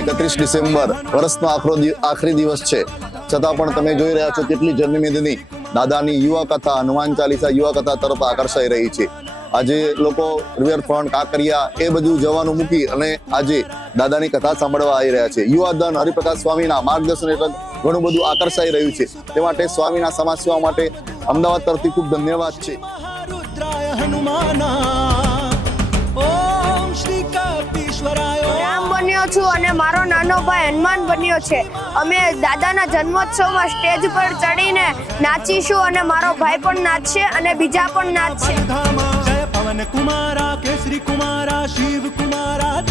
એકત્રીસ ડિસેમ્બર વર્ષનો આખરો આખરી દિવસ છે. છતાં પણ તમે જોઈ રહ્યા છો કેટલી જન્મેદની દાદાની યુવા કથા હનુમાન ચાલીસા યુવા કથા તરફ આકર્ષાઈ રહી છે. આજે લોકો રિવરફ્રન્ટ કાંકરિયા એ બધું જવાનું મૂકી અને આજે દાદાની કથા સાંભળવા આવી રહ્યા છે. યુવા યુવાધન હરિપ્રકાશ સ્વામીના માર્ગદર્શન હેઠળ ઘણું બધું આકર્ષાઈ રહ્યું છે. તે માટે સ્વામીના સમાજ સેવા માટે અમદાવાદ તરફથી ખૂબ ધન્યવાદ છે. હનુમાના છું અને મારો નાનો ભાઈ હનુમાન બન્યો છે. અમે દાદાના જન્મોત્સવમાં સ્ટેજ પર ચડીને નાચીશું અને મારો ભાઈ પણ નાચશે અને બીજા પણ નાચશે. જય પવન કુમારા, કેસરી કુમારા, શિવ કુમારા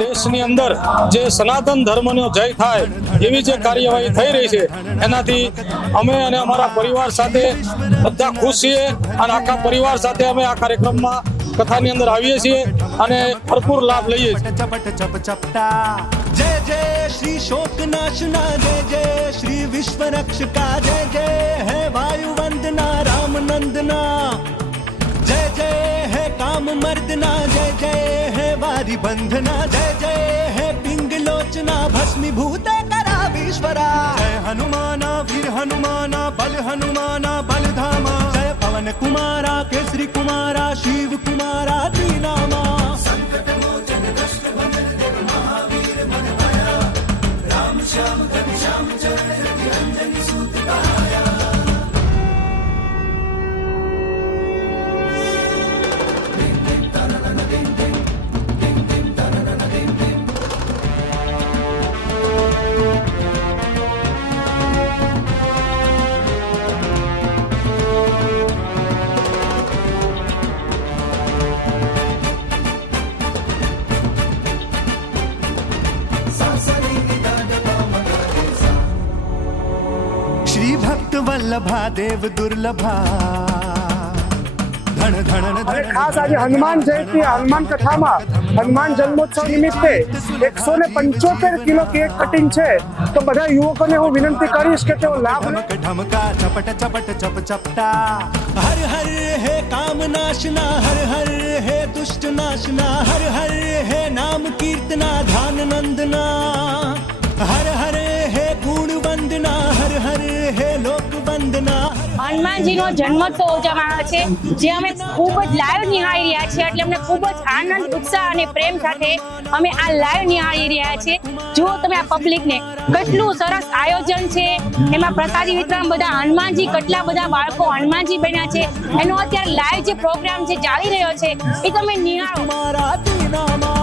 દેશની અંદર જે સનાતન ધર્મનો જય થાય એવી જે કાર્યવાહી થઈ રહી છે એનાથી અમે અને અમારા પરિવાર સાથે બધા ખુશ છીએ અને આખા પરિવાર સાથે અમે આ કાર્યક્રમમાં કથાની અંદર આવીએ છીએ અને ભરપૂર લાભ લઈએ જય જય શ્રી શોકનાશના જય જય શ્રી વિશ્વ રક્ષકા જય જય। વારી બંધના જય જય હે પિંગલોચના ભસ્મીભૂત કરાવીશ્વરા જય હનુમાના વીર હનુમાના બલ હનુમાના બલધામા જય પવન કુમારા કેસરી કુમારા શિવ કુમારા દીનામા શ્રી ભક્ત વલ્લભા દેવ દુર્લભા અને ખાસ આજે હનુમાન જયંતિ હનુમાન કથામાં હનુમાન જન્મોત્સવ નિમિત્તે એકસો ને પંચોતેર કિલો કેક કટિંગ છે તો બધા યુવકોને હું વિનંતી કરીશ કે તેઓ લાભ ઢમકા ચપટ ચપટ ચપ ચપટા હર હર હે કામ નાશના હર હર હે દુષ્ટ નાશના હર હર હે નામ કીર્તના ધ્યાન નંદના હનુમાનજીનો જન્મોત્સવ આવે છે, જે અમે ખૂબ જ લાઈવ નિહાળી રહ્યા છીએ એટલે અમને ખૂબ જ આનંદ, ઉત્સાહ અને પ્રેમ સાથે અમે આ લાઈવ નિહાળી રહ્યા છીએ. જુઓ તમે આ પબ્લિકને કેટલું સરસ આયોજન છે, એમાં પ્રસાદી વિતરણ બધા હનુમાનજી, કેટલા બધા બાળકો હનુમાનજી બન્યા છે, એનો અત્યારે લાઈવ જે પ્રોગ્રામ જે ચાલી રહ્યો છે, એ તમે નિહાળો.